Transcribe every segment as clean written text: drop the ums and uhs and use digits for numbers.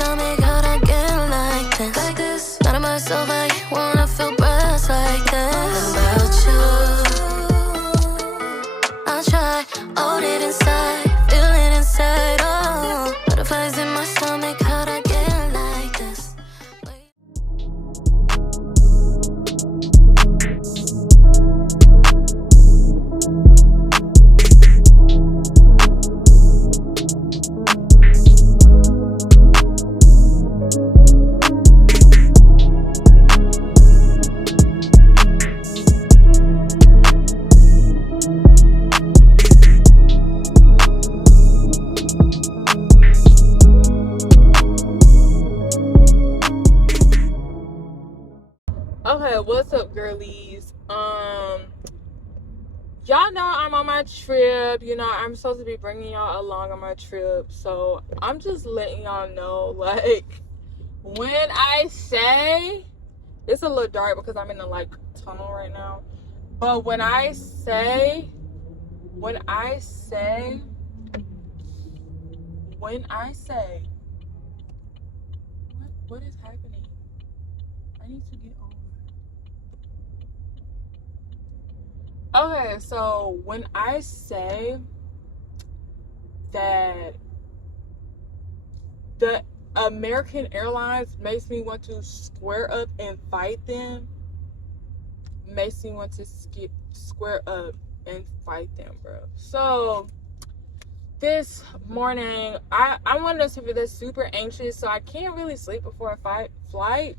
stomach, how'd I get like this? Not of myself, I wanna feel breaths like this. About you, I'll try, hold it inside, feel it inside, oh. Butterflies in my stomach, how'd I get like this? Okay, what's up, girlies? Y'all know I'm on my trip. You know, I'm supposed to be bringing y'all along on my trip. So I'm just letting y'all know, like, when I say, it's a little dark because I'm in a like tunnel right now. But when I say, what is happening? I need to get on. Okay, so when I say that the American Airlines makes me want to square up and fight them, makes me want to square up and fight them, bro. So this morning, I'm one of those people that's super anxious, so I can't really sleep before a flight.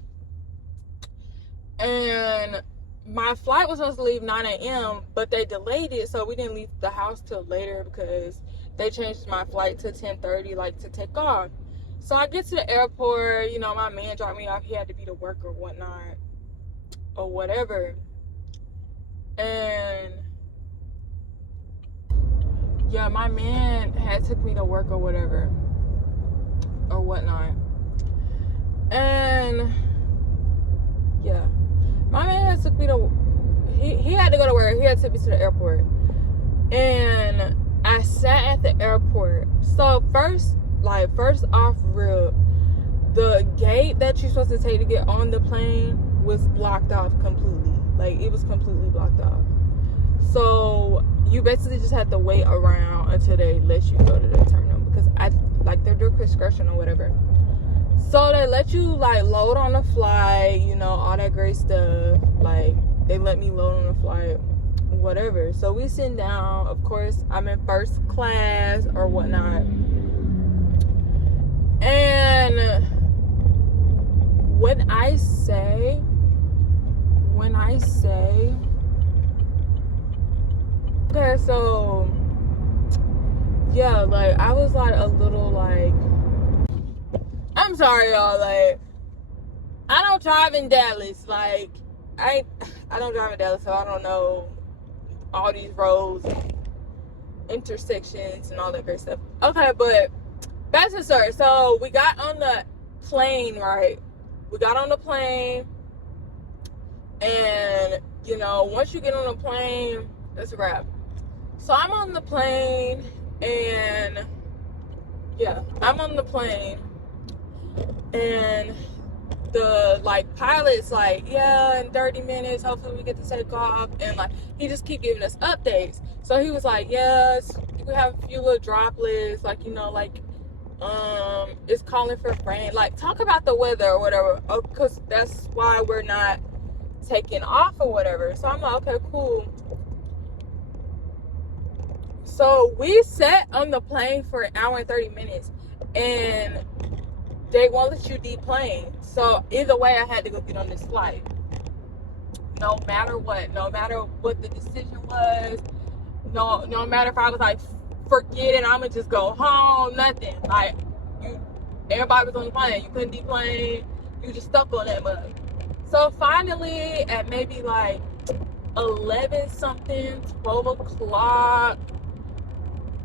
And my flight was supposed to leave 9 a.m., but they delayed it, so we didn't leave the house till later because they changed my flight to 10:30, like, to take off. So I get to the airport, you know, my man dropped me off. He had to be to work or whatnot, or whatever. And, yeah, my man had took me to work or whatever, or whatnot. And, yeah. My man had took me to, he had to go to work. He had to take me to the airport. And I sat at the airport. So first off real, the gate that you're supposed to take to get on the plane was blocked off completely. Like, it was completely blocked off. So you basically just had to wait around until they let you go to the terminal, because they're doing discretion or whatever. So they let you, like, load on the flight, you know, all that great stuff. Like, they let me load on the flight, whatever. So we sitting down. Of course, I'm in first class or whatnot. And when I say, okay, so, yeah, like, I was, like, a little, like, I'm sorry, y'all, like, I don't drive in Dallas. Like, I don't drive in Dallas, so I don't know all these roads and intersections and all that great stuff. Okay, but back to the story. So we got on the plane, right? We got on the plane, and, you know, once you get on the plane, that's a wrap. So I'm on the plane, and, yeah, I'm on the plane. And the, like, pilot's like, yeah, in 30 minutes, hopefully we get to take off. And, like, he just keep giving us updates. So he was like, yes, we have a few little droplets, like, you know, like, it's calling for rain. Like, talk about the weather or whatever, because that's why we're not taking off or whatever. So I'm like, okay, cool. So we sat on the plane for an hour and 30 minutes, and they won't let you deplane. So either way, I had to go get on this flight. No matter what the decision was, no matter if I was like, forget it, I'ma just go home, nothing. Like, everybody was on the plane, you couldn't deplane, you just stuck on that mug. So finally, at maybe like 11 something, 12 o'clock,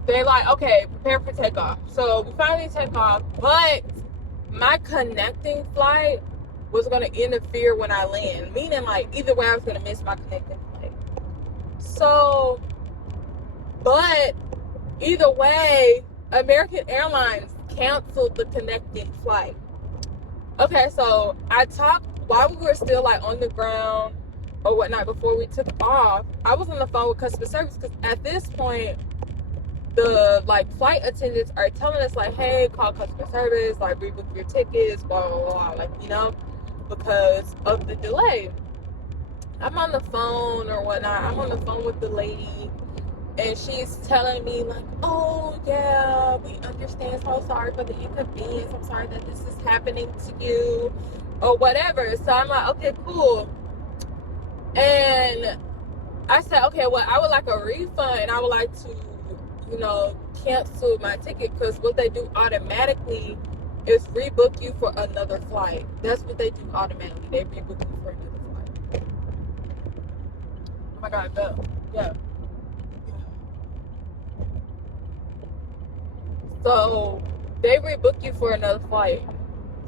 they're like, okay, prepare for takeoff. So we finally take off, but my connecting flight was going to interfere when I land. Meaning, like, either way, I was going to miss my connecting flight. So, but either way, American Airlines canceled the connecting flight. Okay, so I talked while we were still like on the ground or whatnot before we took off. I was on the phone with customer service because at this point, the like flight attendants are telling us like, hey, call customer service, like rebook your tickets, blah blah blah, like, you know, because of the delay. I'm on the phone or whatnot. I'm on the phone with the lady, and she's telling me like, oh yeah, we understand, so sorry for the inconvenience, I'm sorry that this is happening to you or whatever. So I'm like, okay, cool. And I said, okay, well, I would like a refund, and I would like to, you know, cancel my ticket, because what they do automatically is rebook you for another flight. That's what they do automatically. They rebook you for another flight. Oh my god, go. Yeah. So they rebook you for another flight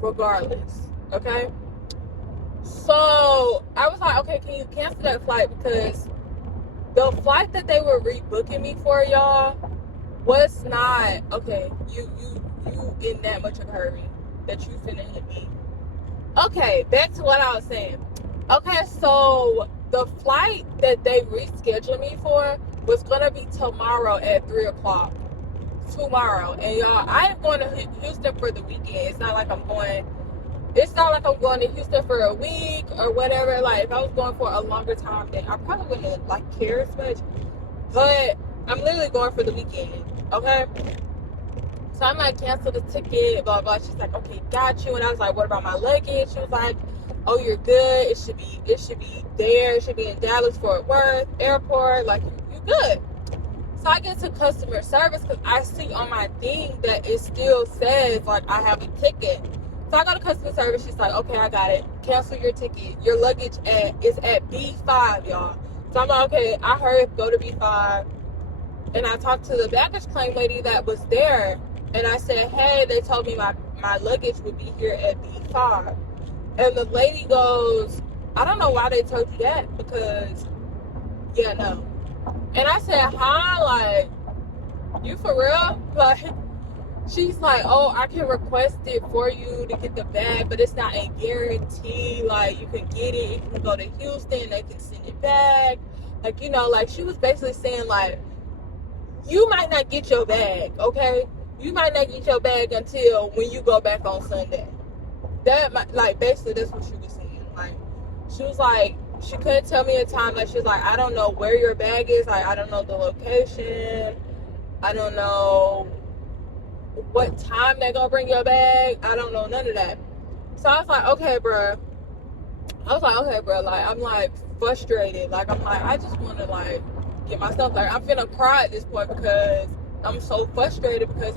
regardless. Okay? So I was like, okay, can you cancel that flight? Because the flight that they were rebooking me for, y'all, was not okay. You in that much of a hurry that you finna hit me. Okay, back to what I was saying. Okay, so the flight that they rescheduled me for was gonna be tomorrow at 3:00. Tomorrow, and y'all, I am going to Houston for the weekend. It's not like I'm going to Houston for a week or whatever. Like, if I was going for a longer time, then I probably wouldn't like care as much. But I'm literally going for the weekend. Okay, so I'm like, cancel the ticket, blah blah. She's like, okay, got you. And I was like, what about my luggage? She was like, oh, you're good. It should be there. It should be in Dallas Fort Worth Airport. Like, you good. So I get to customer service because I see on my thing that it still says like I have a ticket. So I go to customer service. She's like, okay, I got it. Cancel your ticket. Your luggage is at B5, y'all. So I'm like, okay, I heard go to B5. And I talked to the baggage claim lady that was there. And I said, hey, they told me my luggage would be here at B5. And the lady goes, I don't know why they told you that, because, yeah, no. And I said, huh? Like, you for real? Like, she's like, oh, I can request it for you to get the bag, but it's not a guarantee. Like, you can get it, you can go to Houston, they can send it back. Like, you know, like, she was basically saying, like, you might not get your bag, okay? You might not get your bag until when you go back on Sunday. That might, like, basically that's what she was saying. Like, she was like, she couldn't tell me a time. Like, she was like, I don't know where your bag is. Like, I don't know the location. I don't know what time they're gonna bring your bag. I don't know none of that. So I was like, okay, bro. Like, I'm like frustrated. Like, I'm like, I just want to like get myself, like, I'm finna cry at this point because I'm so frustrated, because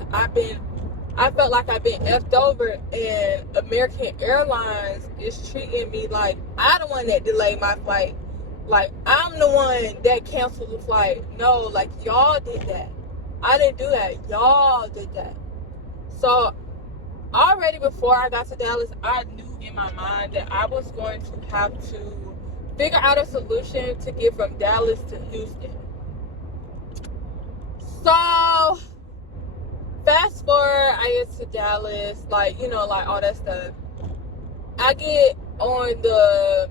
I felt like I've been effed over, and American Airlines is treating me like I'm the one that delayed my flight. Like, I'm the one that canceled the flight. No, like, y'all did that. I didn't do that. Y'all did that. So already before I got to Dallas, I knew in my mind that I was going to have to figure out a solution to get from Dallas to Houston. So fast forward, I get to Dallas, like, you know, like all that stuff. I get on the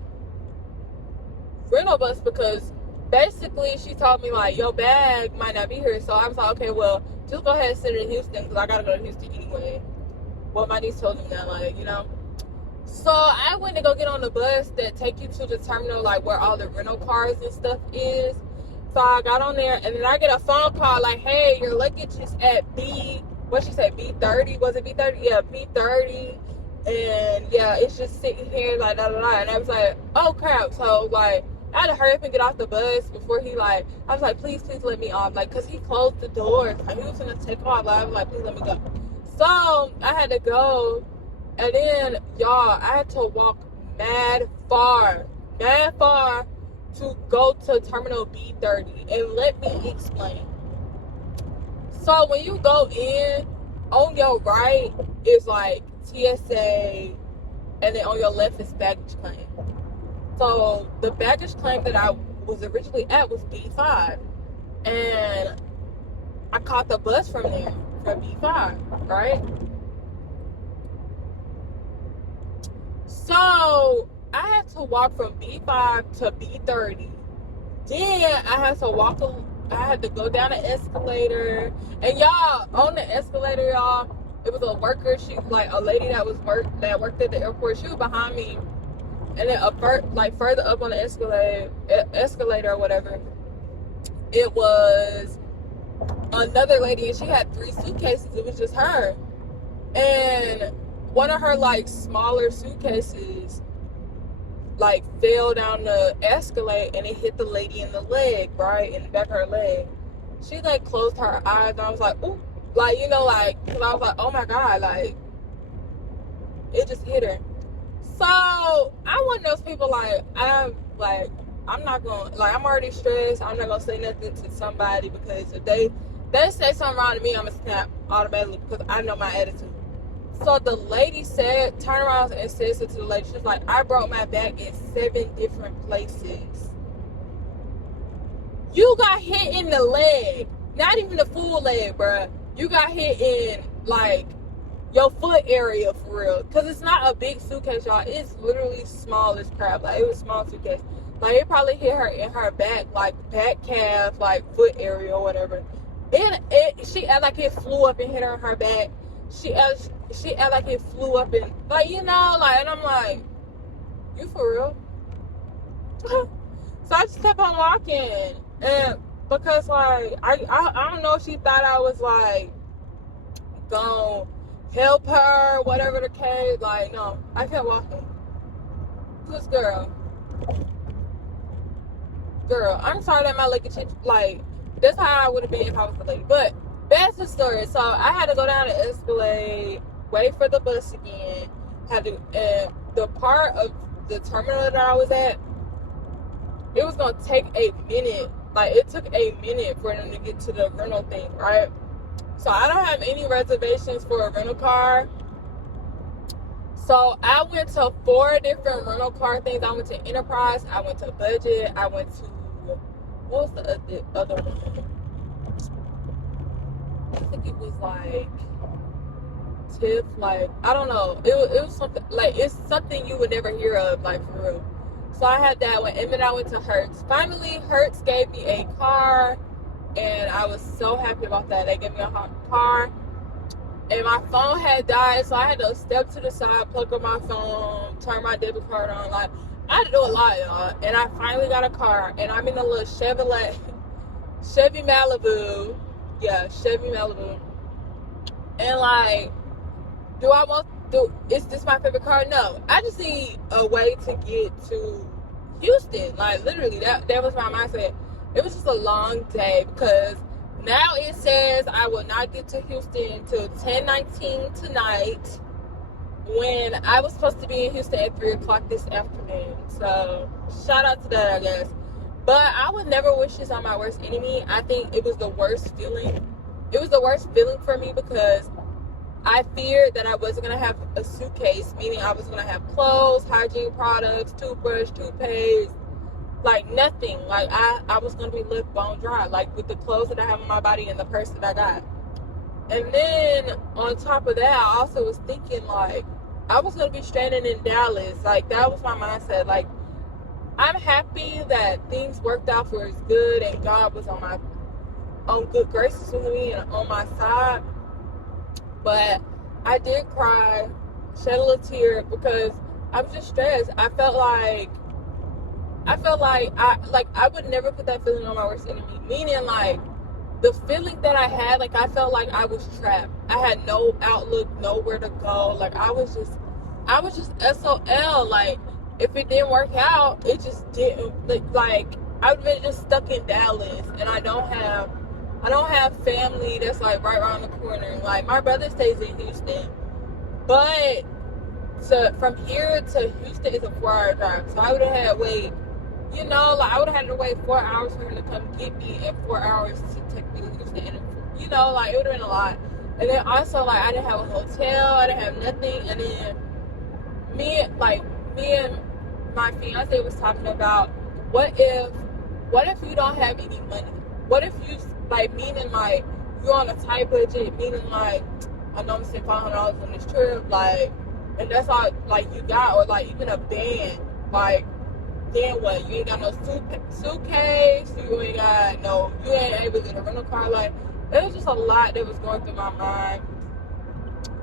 rental bus because basically she told me like, your bag might not be here. So I was like, okay, well, just go ahead and send it in Houston, because I gotta go to Houston anyway. Well, my niece told me that, like, you know. So I went to go get on the bus that take you to the terminal, like where all the rental cars and stuff is. So I got on there, and then I get a phone call like, hey, your luggage is at what she said, B30? Was it B30? Yeah, B30. And yeah, it's just sitting here, like, da da da. And I was like, oh crap. So, like, I had to hurry up and get off the bus before he, like, I was like, please let me off. Like, because he closed the doors. Like, he was going to take off. Like, I was like, please let me go. So I had to go. And then, y'all, I had to walk mad far to go to Terminal B30. And let me explain. So when you go in, on your right is like TSA, and then on your left is baggage claim. So the baggage claim that I was originally at was B5. And I caught the bus from there, from B5, right? So I had to walk from B5 to B30. Then I had to go down the escalator. And y'all, on the escalator, y'all, it was a worker. She like a lady that worked at the airport. She was behind me, and then further up on the escalator or whatever, it was another lady, and she had 3 suitcases. It was just her, and one of her like smaller suitcases like fell down the escalator, and it hit the lady in the leg, right in the back of her leg. She like closed her eyes, and I was like, ooh, like, you know, like, cause I was like, oh my god, like it just hit her. So I'm one of those people, like, I'm not gonna, like, I'm already stressed. I'm not gonna say nothing to somebody, because if they say something wrong to me, I'm gonna snap automatically, because I know my attitude. So the lady turned around and said to the lady, she was like, I broke my back in 7 different places. You got hit in the leg, not even the full leg, bruh. You got hit in, like, your foot area, for real. Because it's not a big suitcase, y'all. It's literally small as crap. Like, it was a small suitcase. Like, it probably hit her in her back, like, back calf, like, foot area or whatever. She act like it flew up and hit her in her back. She act like it flew up and, like, you know, like, and I'm like, you for real? So I just kept on walking. And because, like, I don't know if she thought I was, like, gonna help her, whatever the case. Like, no, I kept walking. This girl, I'm sorry that my leg changed. Like, that's how I would have been if I was the lady. But that's the story. So I had to go down the escalade, wait for the bus again. The part of the terminal that I was at, it was gonna take a minute. Like, it took a minute for them to get to the rental thing, right? So I don't have any reservations for a rental car. So I went to 4 different rental car things. I went to Enterprise, I went to Budget, I went to, what was the other one? I think it was like TIFF, like, I don't know. It was something, like, it's something you would never hear of, like, for real. So I had that one, and then I went to Hurtz. Finally, Hurtz gave me a car, and I was so happy about that. They gave me a car, and my phone had died, so I had to step to the side, plug up my phone, turn my debit card on. Like, I had to do a lot, y'all. And I finally got a car, and I'm in a little Chevy Malibu. Yeah, Chevy Malibu. And, like, is this my favorite car? No. I just need a way to get to Houston. Like, literally, that was my mindset. It was just a long day, because now it says I will not get to Houston until 10:19 tonight, when I was supposed to be in Houston at 3 o'clock this afternoon. So, shout out to that, I guess. But I would never wish this on my worst enemy. I think it was the worst feeling. It was the worst feeling for me, because I feared that I wasn't going to have a suitcase, meaning I was going to have clothes, hygiene products, toothbrush, toothpaste, like nothing. Like, I was going to be left bone dry, like, with the clothes that I have on my body and the purse that I got. And then on top of that, I also was thinking, like, I was going to be stranded in Dallas. Like, that was my mindset. Like, I'm happy that things worked out for his good, and God was on good graces with me and on my side. But I did cry, shed a little tear, because I was just stressed. I felt like I would never put that feeling on my worst enemy. Meaning, like, the feeling that I had, like, I felt like I was trapped. I had no outlook, nowhere to go. Like, I was just SOL. Like, if it didn't work out, it just didn't. Like, I would have been just stuck in Dallas, and I don't have family that's, like, right around the corner. Like, my brother stays in Houston, but from here to Houston is a 4-hour drive. So I would have had to wait, you know, like, I would have had to wait 4 hours for him to come get me, and 4 hours to take me to Houston. And, you know, like, it would have been a lot. And then also, like, I didn't have a hotel, I didn't have nothing. And then me and my fiance was talking about, what if you don't have any money? What if you, like, meaning, like, you're on a tight budget, meaning, like, I know I'm spending $500 on this trip, like, and that's all like you got, or like even a band, like then what? You ain't got no suitcase, you ain't able to get a rental car. Like it was just a lot that was going through my mind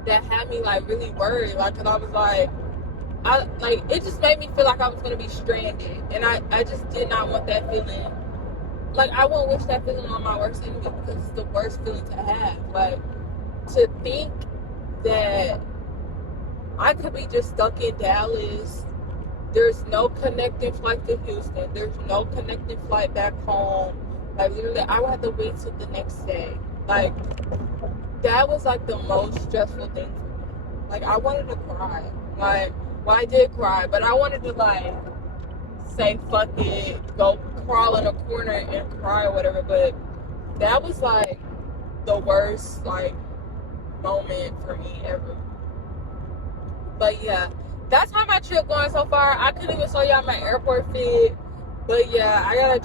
that had me like really worried, like, cause I was like, it just made me feel like I was gonna be stranded, and I just did not want that feeling. Like I wouldn't wish that feeling on my worst enemy, because it's the worst feeling to have. Like to think that I could be just stuck in Dallas. There's no connecting flight to Houston. There's no connecting flight back home. Like literally, I would have to wait till the next day. Like that was like the most stressful thing for me. Like I wanted to cry. Like, well, I did cry, but I wanted to like say fuck it, go crawl in a corner and cry or whatever. But that was like the worst like moment for me ever. But yeah, that's how my trip going so far. I couldn't even show y'all my airport feed, but yeah, I gotta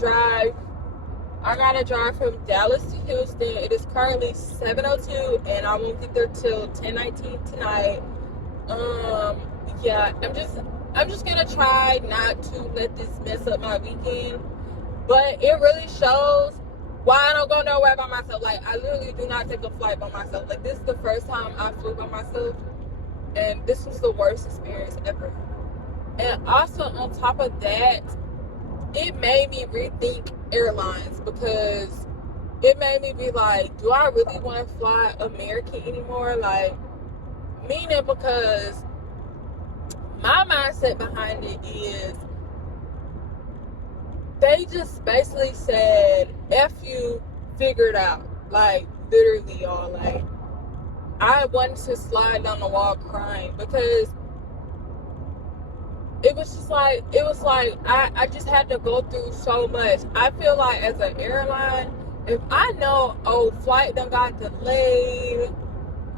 drive from Dallas to Houston. It is currently 7:02, and I won't get there till 10:19 tonight. Yeah, I'm just gonna try not to let this mess up my weekend. But it really shows why I don't go nowhere by myself. Like I literally do not take a flight by myself. Like this is the first time I flew by myself, and this was the worst experience ever. And also on top of that, it made me rethink airlines, because it made me be like, do I really want to fly American anymore? Like, meaning because my mindset behind it is they just basically said, F you, figure it out. Like, literally, y'all. Like, I wanted to slide down the wall crying, because it was like I just had to go through so much. I feel like as an airline, if I know, flight done got delayed,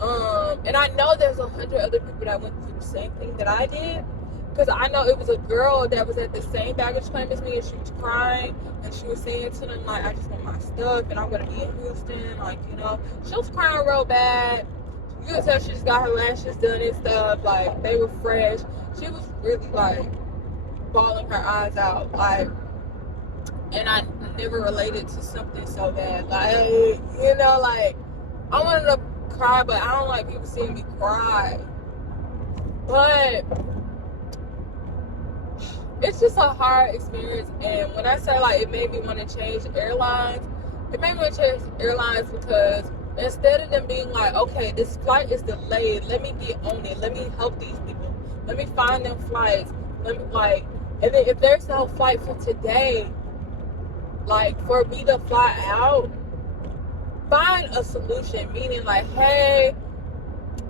and I know there's 100 other people that went through the same thing that I did, because I know it was a girl that was at the same baggage claim as me, and she was crying, and she was saying to them like, I just want my stuff, and I'm gonna be in Houston, like, she was crying real bad. You could tell she just got her lashes done and stuff, like they were fresh. She was really like bawling her eyes out, like, and I never related to something so bad. Like, like I wanted to cry, but I don't like people seeing me cry. But it's just a hard experience, and when I say like it made me want to change airlines, it made me want to change airlines because instead of them being like, okay, this flight is delayed, let me get on it, let me help these people, let me find them flights, let me and then if there's no flight for today, like for me to fly out, find a solution, meaning like, hey,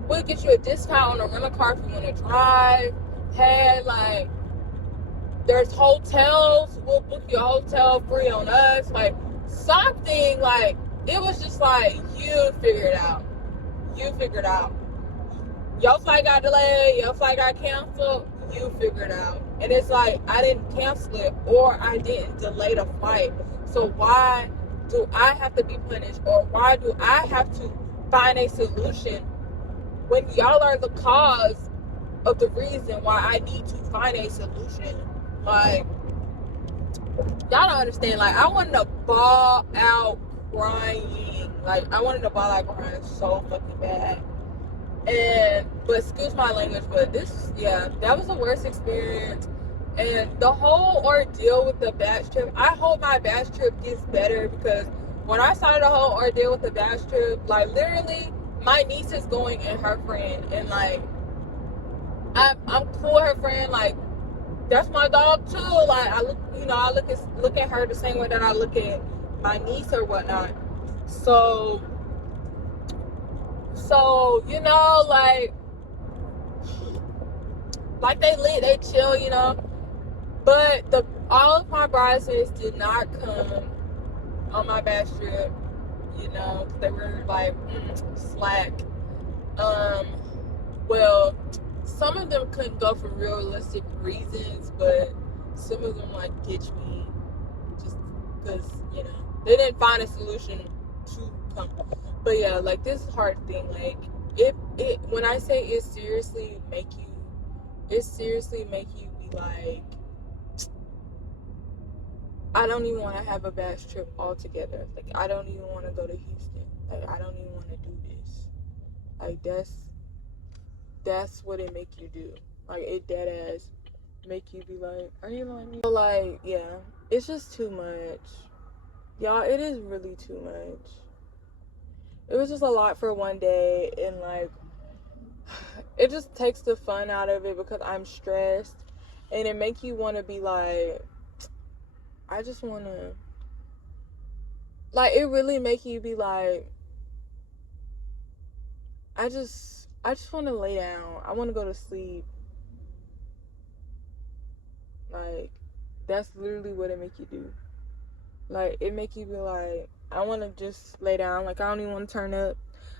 we'll get you a discount on a rental car if you want to drive. Hey, like, there's hotels, we'll book your hotel free on us, like something. Like, it was just like, you figure it out. Your flight got delayed, your flight got canceled, you figure it out. And it's like, I didn't cancel it, or I didn't delay the flight. So why do I have to be punished, or why do I have to find a solution when y'all are the cause of the reason why I need to find a solution? Like, y'all don't understand. Like, I wanted to bawl out crying. Like, I wanted to bawl out crying so fucking bad. But excuse my language, but that was the worst experience. And the whole ordeal with the batch trip, I hope my batch trip gets better, because when I started the whole ordeal with the batch trip, like, literally, my niece is going and her friend, and like, I'm cool with her friend, like, that's my dog too. Like, I look at her the same way that I look at my niece or whatnot. So like they lit, they chill, But all of my bridesmaids did not come on my batch trip, because they were like slack. Well, some of them couldn't go for realistic reasons, but some of them like ditched me just because they didn't find a solution to come. But yeah, like, this is a hard thing. Like, it when I say it seriously make you it seriously make you be like, I don't even want to have a Bass trip altogether. Like, I don't even want to go to Houston. Like, I don't even want to do this. Like, that's what it make you do. Like, it dead ass make you be like, are you lying me? Like, yeah, it's just too much. Y'all, it is really too much. It was just a lot for one day, and like, it just takes the fun out of it because I'm stressed, and it make you want to be like, I just want to, like, it really make you be like, I just want to lay down. I want to go to sleep. Like, that's literally what it make you do. Like, it make you be like, I want to just lay down. Like, I don't even want to turn up.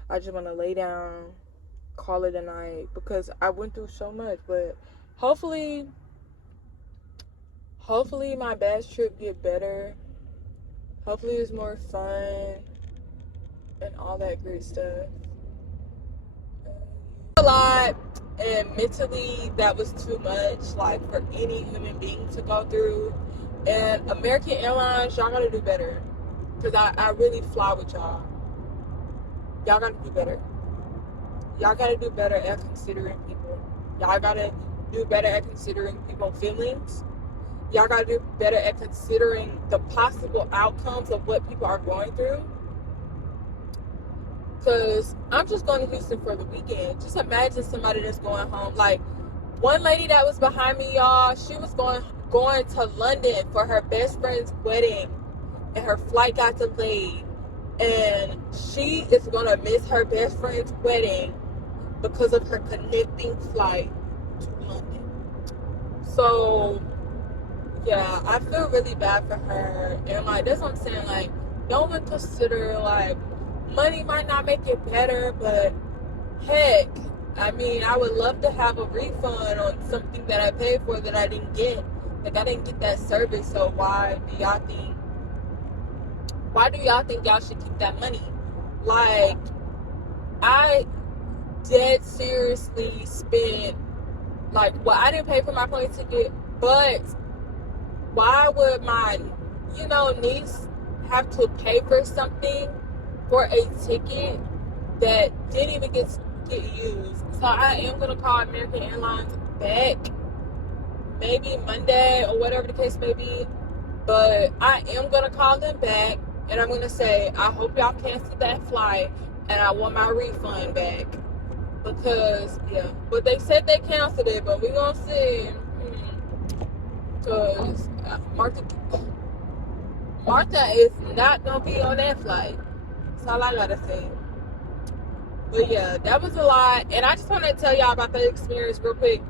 I just want to lay down, call it a night, because I went through so much. But hopefully my Bass trip get better. Hopefully it's more fun and all that great stuff. A lot, and mentally that was too much, like, for any human being to go through. And American Airlines, y'all gotta do better, because I really fly with y'all. Y'all gotta do better. Y'all gotta do better at considering people. Y'all gotta do better at considering people's feelings. Y'all gotta do better at considering the possible outcomes of what people are going through. Because I'm just going to Houston for the weekend. Just imagine somebody that's going home. Like, one lady that was behind me, y'all, she was going to London for her best friend's wedding, and her flight got delayed, and she is going to miss her best friend's wedding because of her connecting flight to London. So, yeah, I feel really bad for her. And, like, that's what I'm saying. Like, no one consider, like, money might not make it better, but heck, I mean, I would love to have a refund on something that I paid for that I didn't get. Like, I didn't get that service, so why do y'all think y'all should keep that money? Like, I dead seriously spent, like, well, I didn't pay for my plane ticket, but why would my, niece have to pay for something, for a ticket that didn't even get used? So I am going to call American Airlines back, maybe Monday or whatever the case may be. But I am going to call them back, and I'm going to say, I hope y'all canceled that flight, and I want my refund back. Because, yeah, but they said they canceled it, but we're going to see. Because Martha is not going to be on that flight. That's all I got to say. But yeah, that was a lot. And I just want to tell y'all about the experience real quick.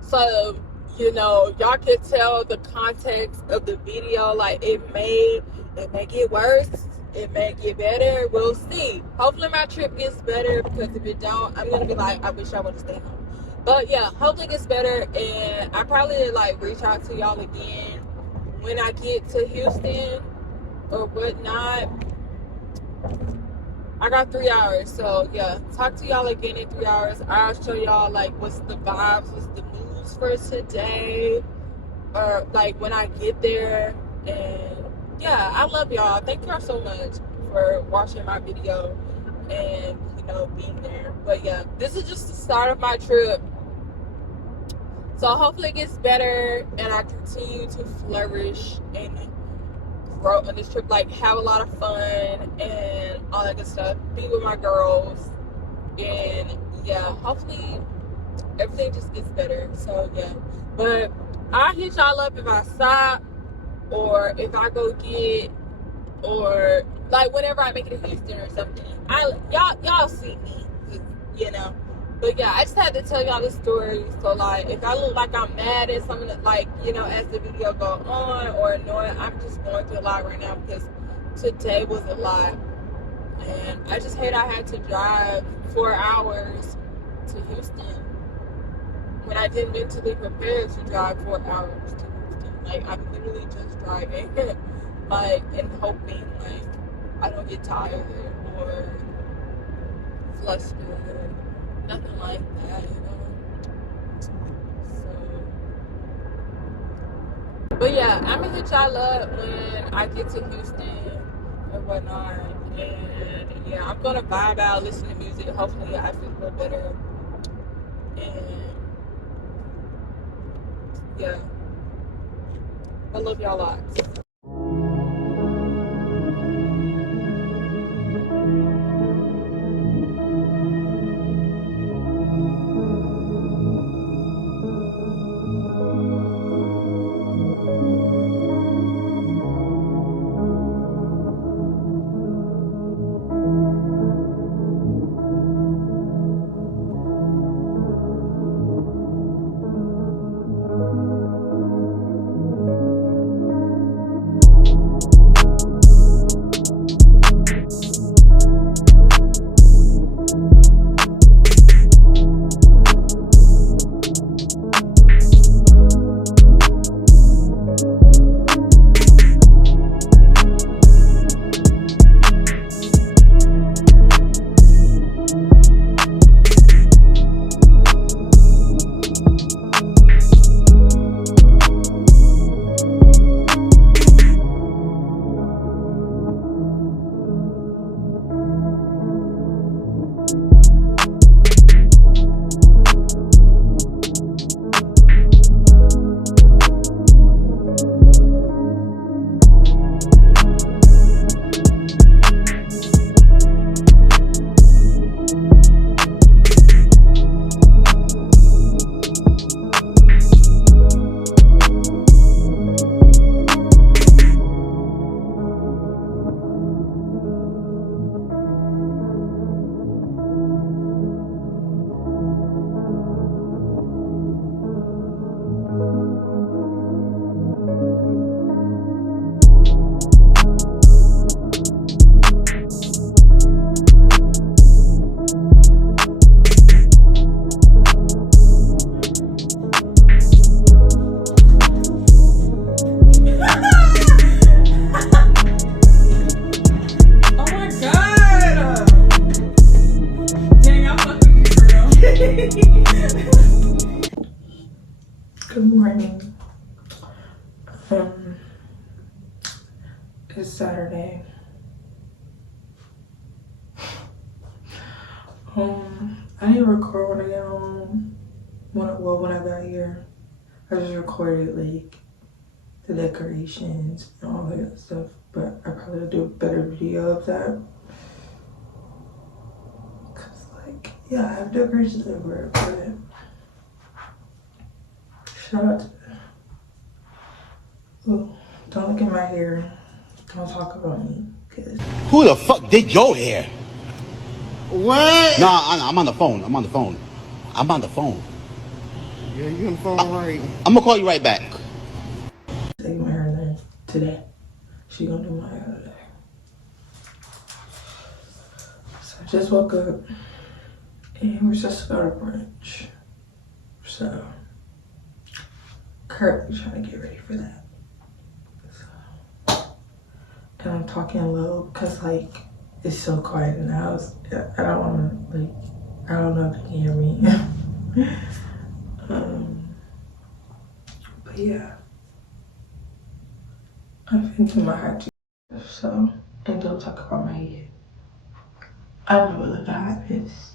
So, y'all can tell the context of the video. Like, it may get worse. It may get better. We'll see. Hopefully my trip gets better, because if it don't, I'm going to be like, I wish I would have stayed home. But yeah, hopefully it gets better. And I probably, like, reach out to y'all again when I get to Houston or whatnot. I got 3 hours, so yeah, talk to y'all again in 3 hours. I'll show y'all, like, what's the vibes, what's the news for today, or like when I get there. And yeah, I love y'all. Thank y'all so much for watching my video and being there. But yeah, this is just the start of my trip, so hopefully it gets better and I continue to flourish and grow on this trip, like have a lot of fun and all that good stuff, be with my girls, and yeah, hopefully everything just gets better. So yeah, but I'll hit y'all up if I stop or if I go get, or like whenever I make it to Houston or something. Y'all see me, But yeah, I just had to tell y'all this story. So like, if I look like I'm mad at something, that, like, as the video go on, or annoying, I'm just going through a lot right now because today was a lot. And I just hate I had to drive 4 hours to Houston when I didn't mentally prepare to drive 4 hours to Houston. Like, I'm literally just driving, like, and hoping, like, I don't get tired or flustered. Nothing like that, So, but yeah, I'm gonna hit y'all up when I get to Houston and whatnot. And yeah, I'm gonna vibe out, listen to music. Hopefully, I feel a little better. And yeah, I love y'all lots. Good morning. It's Saturday. I didn't record when I got home. When I got here, I just recorded like the decorations and all that stuff. But I probably will do a better video of that. Cause like, yeah, I have decorations everywhere. But shout out to. Oh, don't look at my hair. Don't talk about me. Cause who the fuck did your hair? What? Nah, I'm on the phone. I'm on the phone. Yeah, you on the phone right. I'm gonna call you right back. taking my hair there today. She gonna do my hair today. So I just woke up and we're supposed to go to brunch. So currently trying to get ready for that. So, and I'm talking low because like it's so quiet in the house. I don't want to like, I don't know if you can hear me. But yeah, I'm finna my hot tea. So, and don't talk about my head. I know what look hot is.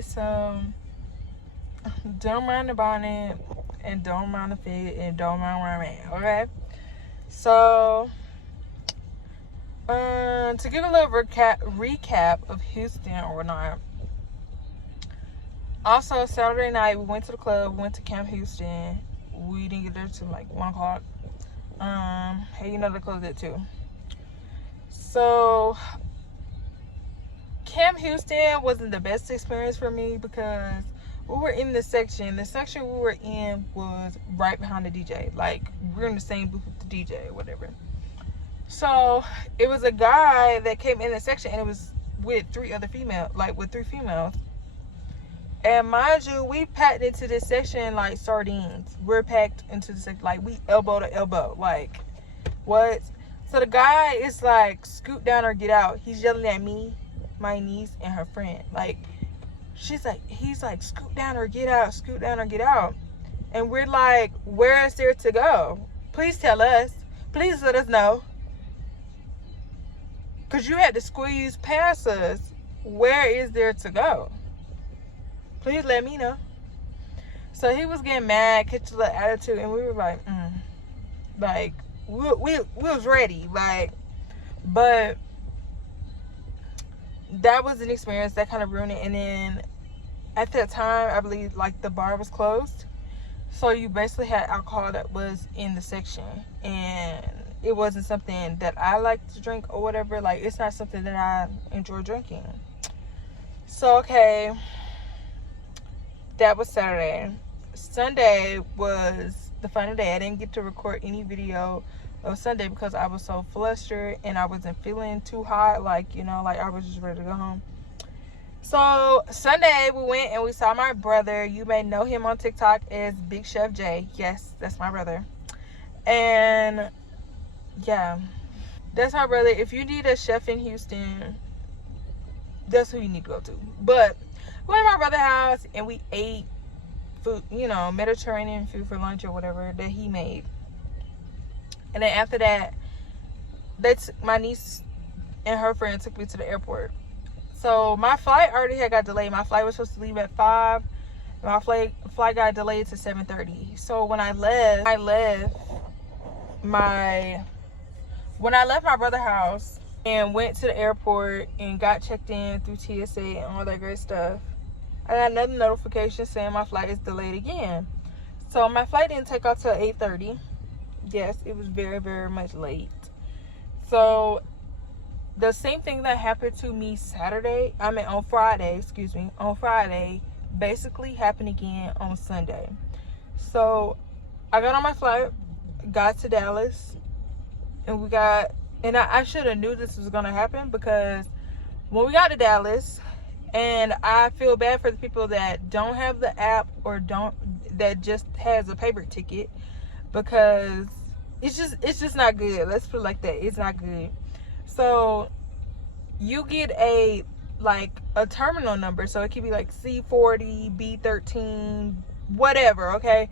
Alright, so don't mind the bonnet and don't mind the fit and don't mind where I'm at, okay? So to give a little recap of Houston or whatnot. Also, Saturday night we went to the club, went to Camp Houston. We didn't get there till like 1 o'clock. Hey, you know they closed at 2. So Camp Houston wasn't the best experience for me because we were in the section. The section we were in was right behind the DJ. Like, we're in the same booth with the DJ or whatever. So it was a guy that came in the section and it was with 3 females. And mind you, we packed into this section like sardines. We're packed into the section like we elbow to elbow. Like, what? So the guy is like, scoot down or get out. He's yelling at me, my niece, and her friend. Like, he's like, scoot down or get out, scoot down or get out. And we're like, where is there to go? Please tell us. Please let us know. Because you had to squeeze past us. Where is there to go? Please let me know. So he was getting mad, catch a little attitude, and we were like, like, we was ready, like, but that was an experience that kind of ruined it. And then at that time, I believe like the bar was closed, so you basically had alcohol that was in the section, and it wasn't something that I like to drink or whatever. Like, it's not something that I enjoy drinking. So okay, that was Saturday. Sunday was the final day. I didn't get to record any video of Sunday because I was so flustered and I wasn't feeling too hot. Like, you know, like I was just ready to go home. So Sunday we went and we saw my brother. You may know him on TikTok as Big Chef J. Yes, that's my brother. And yeah, that's my brother. If you need a chef in Houston, that's who you need to go to. But we went to my brother's house and we ate food, you know, Mediterranean food for lunch or whatever that he made. And then after that, my niece and her friend took me to the airport. So my flight already had got delayed. My flight was supposed to leave at 5. My flight got delayed to 7:30. So when I left my brother's house and went to the airport and got checked in through TSA and all that great stuff, I got another notification saying my flight is delayed again. So my flight didn't take off till 8:30. Yes, it was very, very much late. So the same thing that happened to me on Friday, basically happened again on Sunday. So I got on my flight, got to Dallas, and I should have knew this was gonna happen, because when we got to Dallas, and I feel bad for the people that don't have the app or that just has a paper ticket, because it's just not good. Let's put it like that. It's not good. So you get a terminal number, so it could be like C40, B13, whatever, okay?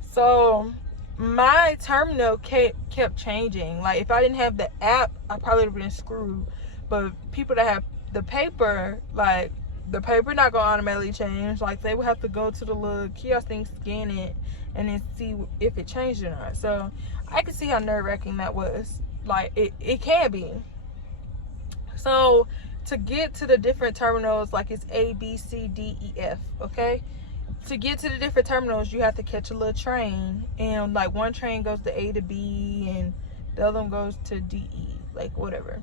So my terminal kept changing. Like, if I didn't have the app, I probably would have been screwed. But people that have the paper, like, the paper not gonna automatically change. Like, they would have to go to the little kiosk thing, scan it, and then see if it changed or not. So I can see how nerve-wracking that was. Like, it can be. So to get to the different terminals, like, it's A, B, C, D, E, F, okay? To get to the different terminals, you have to catch a little train, and like one train goes to A to B and the other one goes to D, E, like whatever.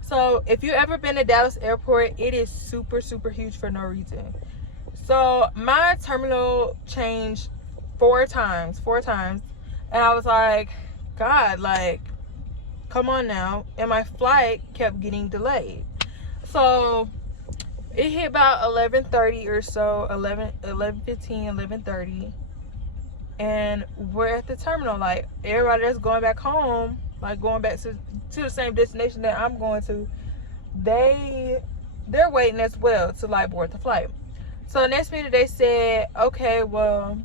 So if you ever been to Dallas airport, it is super, super huge for no reason. So my terminal changed 4 times, and I was like, God, like, come on now. And my flight kept getting delayed. So it hit about 11:30 or so, 11:15, 11:30, and we're at the terminal. Like, everybody that's going back home, like going back to the same destination that I'm going to, they're waiting as well to like board the flight. So the next minute they said, okay, well,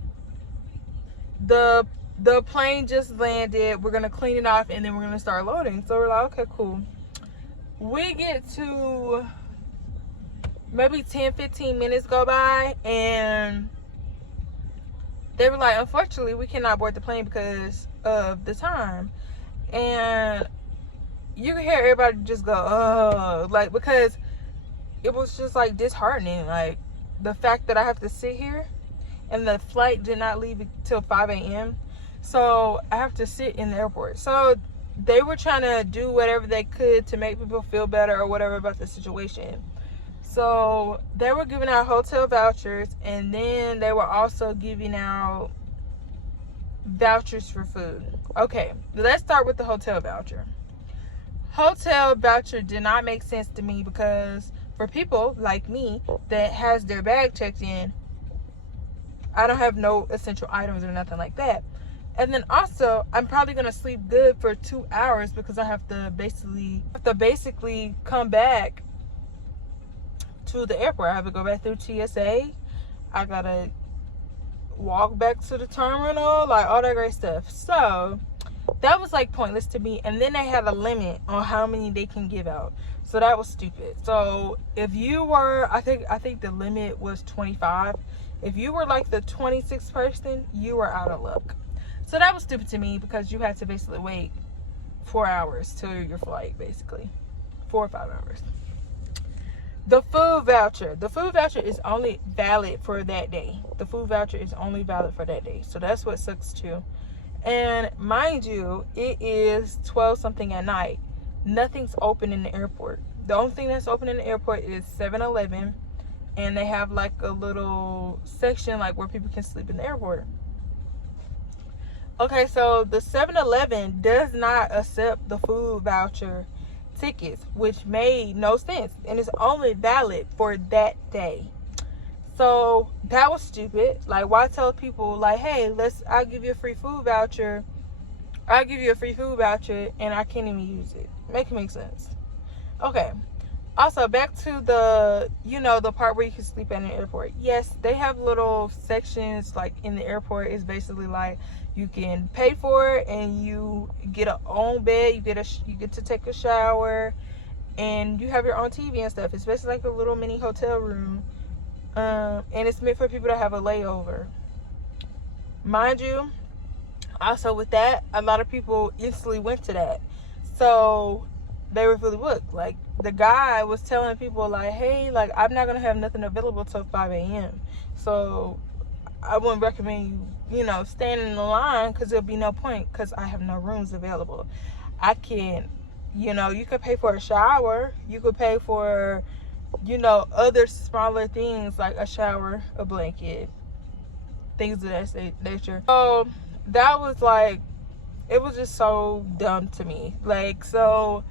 the plane just landed, we're gonna clean it off and then we're gonna start loading. So we're like, okay, cool. We get to maybe 10-15 minutes go by, and they were like, unfortunately, we cannot board the plane because of the time. And you can hear everybody just go, oh, like, because it was just like disheartening, like the fact that I have to sit here and the flight did not leave until 5 a.m. So I have to sit in the airport. So they were trying to do whatever they could to make people feel better or whatever about the situation. So they were giving out hotel vouchers, and then they were also giving out vouchers for food. Okay, let's start with the hotel voucher. Hotel voucher did not make sense to me because for people like me that has their bag checked in, I don't have no essential items or nothing like that. And then also, I'm probably gonna sleep good for 2 hours because I have to basically come back to the airport. I have to go back through TSA. I gotta walk back to the terminal, like all that great stuff. So that was like pointless to me. And then they had a limit on how many they can give out, so that was stupid. So if you were, I think the limit was 25. If you were like the 26th person, you were out of luck. So that was stupid to me because you had to basically wait 4 hours till your flight, basically 4 or 5 hours. The food voucher is only valid for that day. The food voucher is only valid for that day. So that's what sucks too. And mind you, it is 12 something at night. Nothing's open in the airport. The only thing that's open in the airport is 7-Eleven, and they have like a little section like where people can sleep in the airport. Okay, so the 7-Eleven does not accept the food voucher tickets, which made no sense, and it's only valid for that day. So that was stupid. Like, why tell people like, hey, I'll give you a free food voucher, and I can't even use it? Make it make sense. Okay, also back to the the part where you can sleep at an airport. Yes, they have little sections like in the airport. It's basically like you can pay for it and you get a own bed, you get to take a shower, and you have your own TV and stuff. It's basically like a little mini hotel room, and it's meant for people to have a layover. Mind you, also with that, a lot of people instantly went to that, so they were fully booked. Like, the guy was telling people like, hey, like, I'm not gonna have nothing available till 5 a.m. so I wouldn't recommend you standing in the line, because there'll be no point, because I have no rooms available. I can, you could pay for a shower, you could pay for other smaller things like a shower, a blanket, things of that nature. So that was like, it was just so dumb to me. Like, so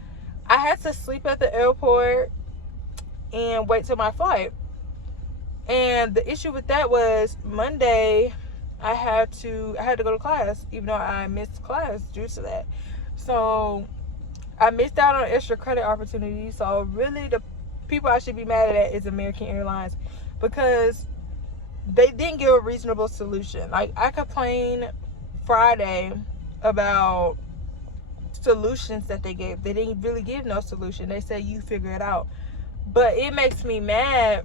I had to sleep at the airport and wait till my flight. And the issue with that was Monday I had to go to class, even though I missed class due to that. So I missed out on extra credit opportunities. So really, the people I should be mad at is American Airlines, because they didn't give a reasonable solution. Like, I complained Friday about solutions that they gave. They didn't really give no solution. They said, you figure it out. But it makes me mad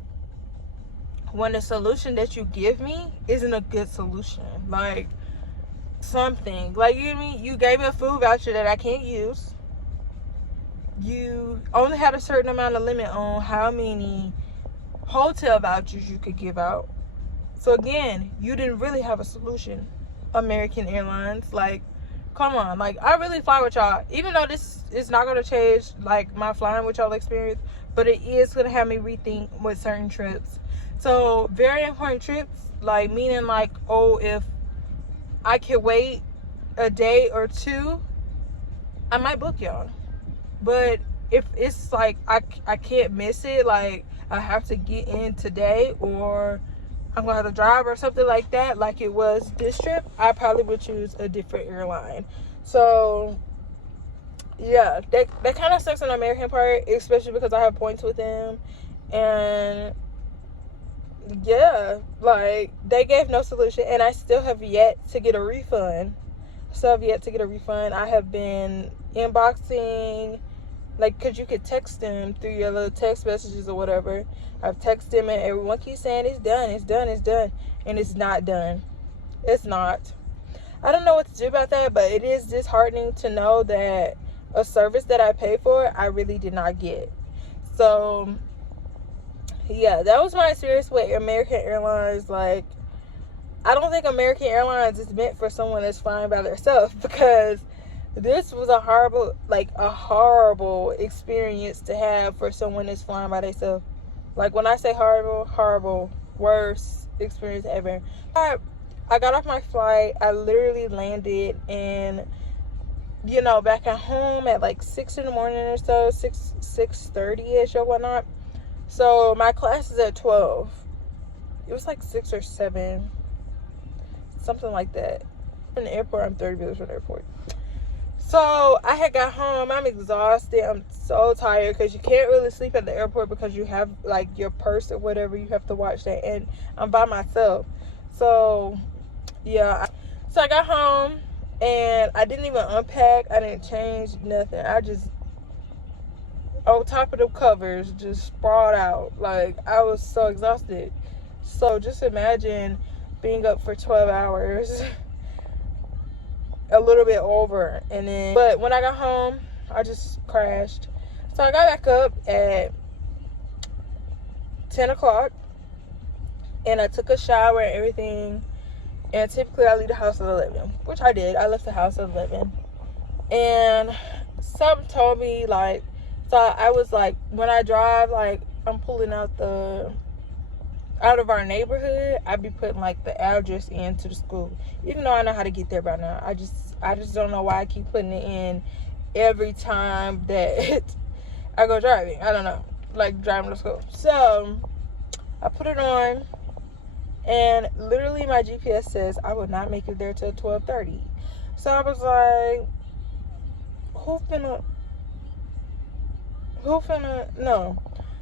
when the solution that you give me isn't a good solution. Like, something like, you gave me a food voucher that I can't use. You only had a certain amount of limit on how many hotel vouchers you could give out. So again, you didn't really have a solution, American Airlines. Like, come on. Like, I really fly with y'all, even though this is not going to change like my flying with y'all experience, but it is going to have me rethink with certain trips. So very important trips, like, meaning like, oh, if I can wait a day or two, I might book y'all. But if it's like I can't miss it, like I have to get in today, or I'm gonna have to drive or something like that, like it was this trip, I probably would choose a different airline. So yeah, that kind of sucks on the American part, especially because I have points with them. And yeah, like, they gave no solution, and I still have yet to get a refund. I have been inboxing Like, because you could text them through your little text messages or whatever. I've texted them and everyone keeps saying it's done, it's done, it's done. And it's not done. It's not. I don't know what to do about that, but it is disheartening to know that a service that I paid for, I really did not get. So, yeah, that was my experience with American Airlines. Like, I don't think American Airlines is meant for someone that's flying by themselves, because this was a horrible experience to have for someone that's flying by themselves. Like, when I say horrible, worst experience ever. I got off my flight. I literally landed in, back at home at like 6 in the morning or so, 6:30ish or whatnot. So my class is at 12. It was like 6 or 7, something like that. In the airport, I'm 30 minutes from the airport. So I had got home. I'm exhausted. I'm so tired, because you can't really sleep at the airport because you have like your purse or whatever. You have to watch that, and I'm by myself. So yeah. So I got home and I didn't even unpack. I didn't change nothing. I just, on top of the covers, just sprawled out. Like, I was so exhausted. So just imagine being up for 12 hours. A little bit over. But when I got home, I just crashed. So I got back up at 10 o'clock. And I took a shower and everything. And typically I leave the house at 11. Which I did. I left the house at 11. And something told me, like, so I was like, when I drive, like, I'm pulling out of our neighborhood, I'd be putting like the address into the school, even though I know how to get there by now. I just don't know why I keep putting it in every time that I go driving. I don't know, like driving to school. So I put it on, and literally my GPS says I would not make it there till 12:30. So I was like, who finna no.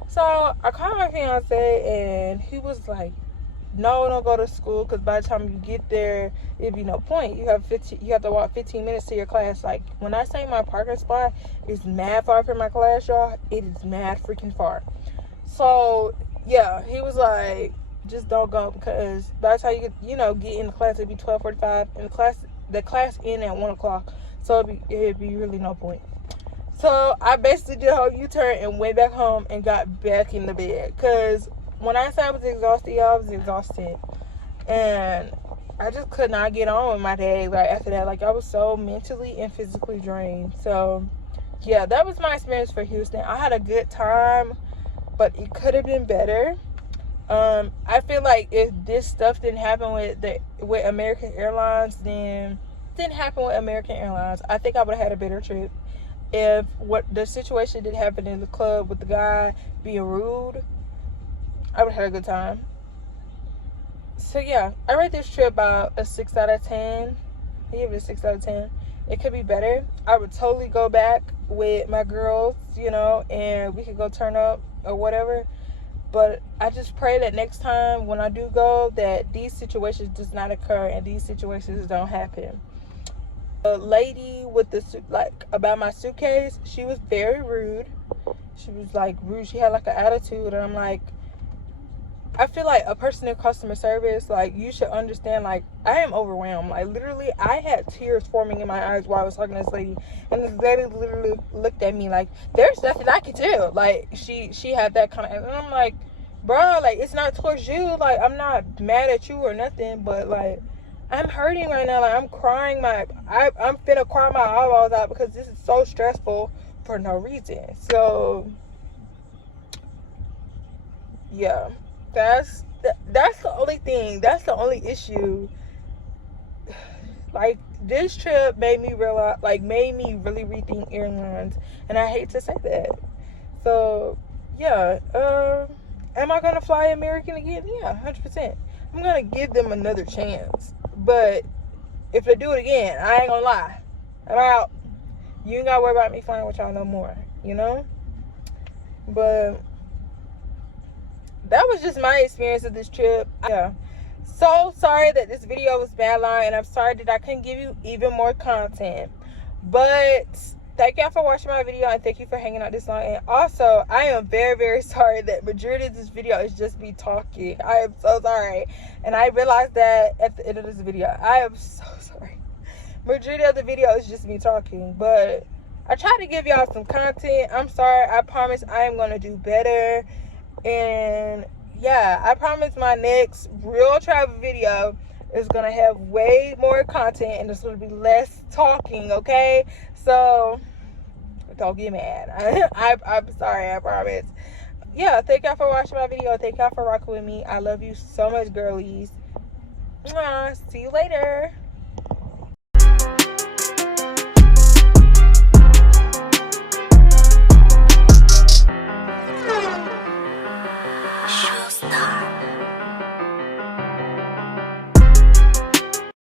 So I called my fiance, and he was like, no, don't go to school, because by the time you get there, it'd be no point. You have to walk 15 minutes to your class. Like, when I say my parking spot is mad far from my class, y'all, it is mad freaking far. So yeah, he was like, just don't go, because by the time you get in the class, it'd be 12:45, and the class end at 1 o'clock. So it'd be really no point. So I basically did a whole U-turn and went back home and got back in the bed. Because when I say I was exhausted, y'all, I was exhausted. And I just could not get on with my day right after that. Like, I was so mentally and physically drained. So, yeah, that was my experience for Houston. I had a good time, but it could have been better. I feel like if this stuff didn't happen with American Airlines, I think I would have had a better trip. If what the situation did happen in the club with the guy being rude, I would have had a good time. So yeah, I rate this trip about a 6 out of 10. I give it a 6 out of 10. It could be better. I would totally go back with my girls, and we could go turn up or whatever. But I just pray that next time when I do go, that these situations does not occur and these situations don't happen. The lady with about my suitcase, she was very rude. She was like rude. She had like an attitude, and I'm like, I feel like a person in customer service, like, you should understand, like, I am overwhelmed. Like, literally, I had tears forming in my eyes while I was talking to this lady, and this lady literally looked at me like, there's nothing I can do. Like, she had that kind of, and I'm like, bro, like, it's not towards you. Like, I'm not mad at you or nothing, but like, I'm hurting right now. Like, I'm crying I'm finna cry my eyeballs out because this is so stressful for no reason. So yeah, that's the only thing. That's the only issue. Like, this trip made me really rethink airlines, and I hate to say that. So yeah, am I gonna fly American again? Yeah, 100%. I'm gonna give them another chance. But if they do it again, I ain't gonna lie, I'm out. You ain't gotta worry about me flying with y'all no more, But that was just my experience of this trip. Yeah. So sorry that this video was bad line, and I'm sorry that I couldn't give you even more content. But thank y'all for watching my video, and thank you for hanging out this long. And also, I am very, very sorry that majority of this video is just me talking. I am so sorry. And I realized that at the end of this video. I am so sorry. Majority of the video is just me talking, but I try to give y'all some content. I'm sorry. I promise I am going to do better. And yeah, I promise my next real travel video is going to have way more content, and it's going to be less talking, okay? So don't get mad. I'm sorry, I promise. Yeah, thank y'all for watching my video. Thank y'all for rocking with me. I love you so much, girlies. Mwah. See you later.